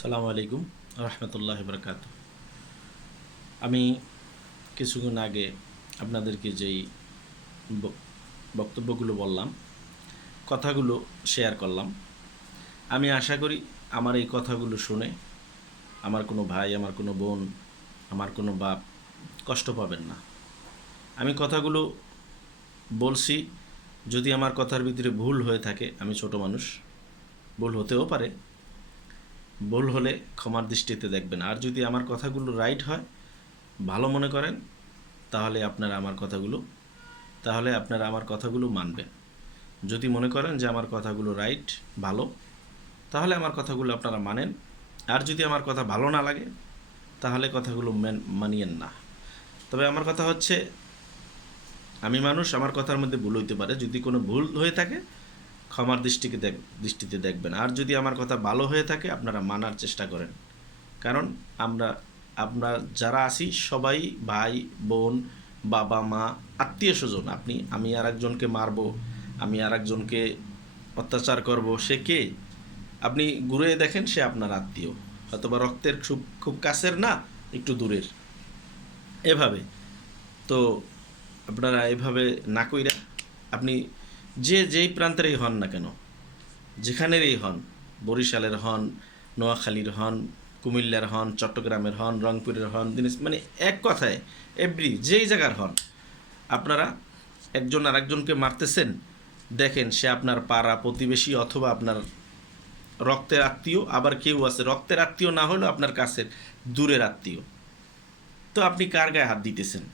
আসসালামু আলাইকুম রহমতুল্লাহ বরকাত। আমি কিছুক্ষণ আগে আপনাদেরকে যেই বক্তব্যগুলো বললাম, কথাগুলো শেয়ার করলাম, আমি আশা করি আমার এই কথাগুলো শুনে আমার কোনো ভাই, আমার কোনো বোন, আমার কোনো বাপ কষ্ট পাবেন না। আমি কথাগুলো বলছি, যদি আমার কথার ভিতরে ভুল হয়ে থাকে, আমি ছোট মানুষ, ভুল হতেও পারে, ভুল হলে ক্ষমার দৃষ্টিতে দেখবেন। আর যদি আমার কথাগুলো রাইট হয়, ভালো মনে করেন, তাহলে আপনারা আমার কথাগুলো মানবেন। যদি মনে করেন যে আমার কথাগুলো রাইট, ভালো, তাহলে আমার কথাগুলো আপনারা মানেন। আর যদি আমার কথা ভালো না লাগে, তাহলে কথাগুলো মানিয়েন না। তবে আমার কথা হচ্ছে, আমি মানুষ, আমার কথার মধ্যে ভুল হইতে পারে। যদি কোনো ভুল হয়ে থাকে, ক্ষমার দৃষ্টিতে দেখবেন। আর যদি আমার কথা ভালো হয়ে থাকে, আপনারা মানার চেষ্টা করেন। কারণ আমরা যারা আছি সবাই ভাই, বোন, বাবা, মা, আত্মীয় স্বজন। আমি আর একজনকে মারবো, আমি আর একজনকে অত্যাচার করব, সে কে? আপনি ঘুরে দেখেন, সে আপনার আত্মীয়, অথবা রক্তের খুব খুব কাছের না, একটু দূরের। এভাবে তো আপনারা এভাবে না কইরা, আপনি যেই প্রান্তেরই হন না কেন, যেখানেরই হন, বরিশালের হন, নোয়াখালীর হন, কুমিল্লার হন, চট্টগ্রামের হন, রংপুরের হন, মানে এক কথায় যেই জায়গার হন, আপনারা একজন আর একজনকে মারতেছেন, দেখেন সে আপনার পাড়া প্রতিবেশী অথবা আপনার রক্তের আত্মীয়। আবার কেউ আছে রক্তের আত্মীয় না হলেও আপনার কাছের দূরের আত্মীয়। তো আপনি কার গায়ে হাত দিতেছেন?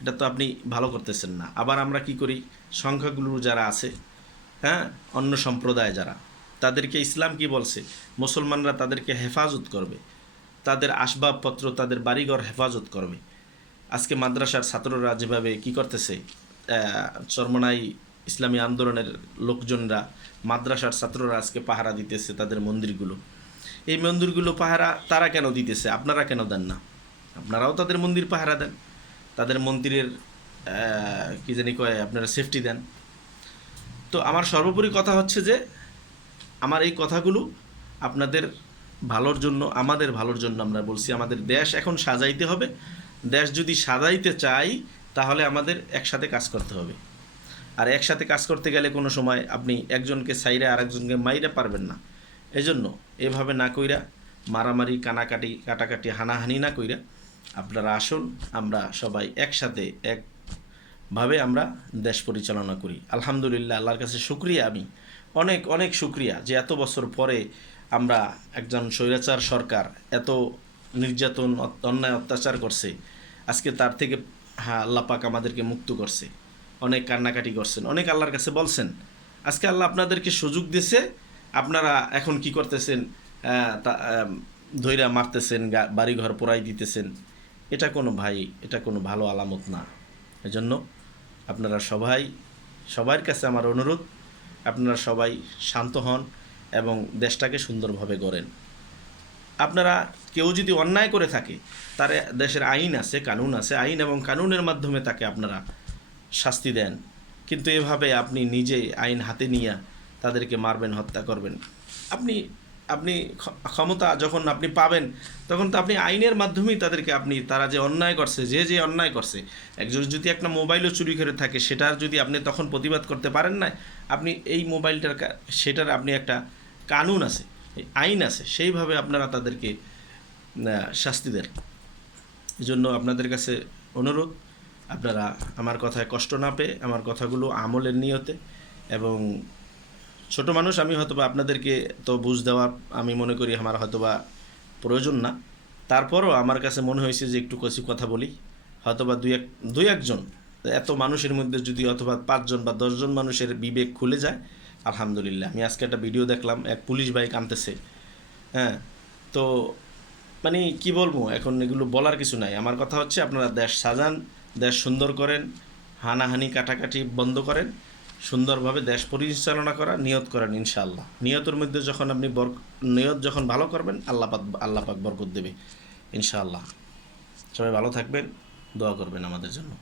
এটা তো আপনি ভালো করতেছেন না। আবার আমরা কি করি, সংখ্যাগুলো যারা আছে, হ্যাঁ, অন্য সম্প্রদায় যারা, তাদেরকে ইসলাম কি বলছে? মুসলমানরা তাদেরকে হেফাজত করবে, তাদের আসবাবপত্র, তাদের বাড়িঘর হেফাজত করবে। আজকে মাদ্রাসার ছাত্ররা যেভাবে কি করতেছে, চরমনাই ইসলামী আন্দোলনের লোকজনরা, মাদ্রাসার ছাত্ররা আজকে পাহারা দিতেছে তাদের মন্দিরগুলো। এই মন্দিরগুলো পাহারা তারা কেন দিতেছে? আপনারা কেন দেন না? আপনারাও তাদের মন্দির পাহারা দেন, তাদের মন্দিরের কি জানি কয়, আপনারা সেফটি দেন। তো আমার সর্বোপরি কথা হচ্ছে যে, আমার এই কথাগুলো আপনাদের ভালোর জন্য, আমাদের ভালোর জন্য আমরা বলছি। আমাদের দেশ এখন সাজাইতে হবে। দেশ যদি সাজাইতে চাই, তাহলে আমাদের একসাথে কাজ করতে হবে। আর একসাথে কাজ করতে গেলে কোনো সময় আপনি একজনকে সাইরা আর একজনকে মাইরা পারবেন না। এজন্য এভাবে না কইরা, মারামারি, কাটাকাটি, হানাহানি না কইরা, আপনারা আসুন, আমরা সবাই একসাথে একভাবে আমরা দেশ পরিচালনা করি। আলহামদুলিল্লাহ, আল্লাহর কাছে শুকরিয়া, আমি অনেক অনেক শুকরিয়া যে এত বছর পরে আমরা, একজন স্বৈরাচার সরকার এত নির্যাতন, অন্যায়, অত্যাচার করছে, আজকে তার থেকে আল্লাহ পাক আমাদেরকে মুক্ত করছে। অনেক কান্নাকাটি করছেন, অনেক আল্লাহর কাছে বলছেন। আজকে আল্লাহ আপনাদেরকে সুযোগ দিছে, আপনারা এখন কি করতেছেন? ধৈরা মারতেছেন, বাড়িঘর পোড়াই দিতেছেন। এটা কোনো ভালো আলামত না। এজন্য আপনারা সবার কাছে আমার অনুরোধ, আপনারা সবাই শান্ত হন এবং দেশটাকে সুন্দরভাবে গড়েন। আপনারা কেউ যদি অন্যায় করে থাকে, তার দেশের আইন আছে, কানুন আছে, আইন এবং কানুনের মাধ্যমে তাকে আপনারা শাস্তি দেন। কিন্তু এভাবে আপনি নিজে আইন হাতে নিয়ে তাদেরকে মারবেন, হত্যা করবেন, আপনি ক্ষমতা যখন আপনি পাবেন, তখন তো আপনি আইনের মাধ্যমেই তাদেরকে, তারা যে অন্যায় করছে, যে অন্যায় করছে, একজন যদি একটা মোবাইলও চুরি করে থাকে, সেটার যদি আপনি তখন প্রতিবাদ করতে পারেন না, আপনি এই সেটার আপনি একটা কানুন আছে, আইন আছে, সেইভাবে আপনারা তাদেরকে শাস্তি দেন। এই জন্য আপনাদের কাছে অনুরোধ, আপনারা আমার কথায় কষ্ট না পেয়ে, আমার কথাগুলো আমলের নিয়তে, এবং ছোট মানুষ আমি, হয়তোবা আপনাদেরকে তো বুঝ দেওয়া আমি মনে করি আমার হয়তোবা প্রয়োজন না। তারপরও আমার কাছে মনে হয়েছে যে একটু কিছু কথা বলি, হয়তোবা দুই একজন, এত মানুষের মধ্যে যদি অথবা 5 জন বা 10 জন মানুষের বিবেক খুলে যায়, আলহামদুলিল্লাহ। আমি আজকে একটা ভিডিও দেখলাম, এক পুলিশ ভাই কাঁদতেছে, হ্যাঁ। তো মানে কি বলবো, এখন এগুলো বলার কিছু নাই। আমার কথা হচ্ছে, আপনারা দেশ সাজান, দেশ সুন্দর করেন, হানাহানি কাটাকাটি বন্ধ করেন, সুন্দরভাবে দেশ পরিচালনা করা নিয়ত করেন। ইনশাআল্লাহ নিয়তের মধ্যে যখন আপনি নিয়ত যখন ভালো করবেন, আল্লাহ পাক বরকত দেবে ইনশাআল্লাহ। সবাই ভালো থাকবেন, দোয়া করবেন আমাদের জন্য।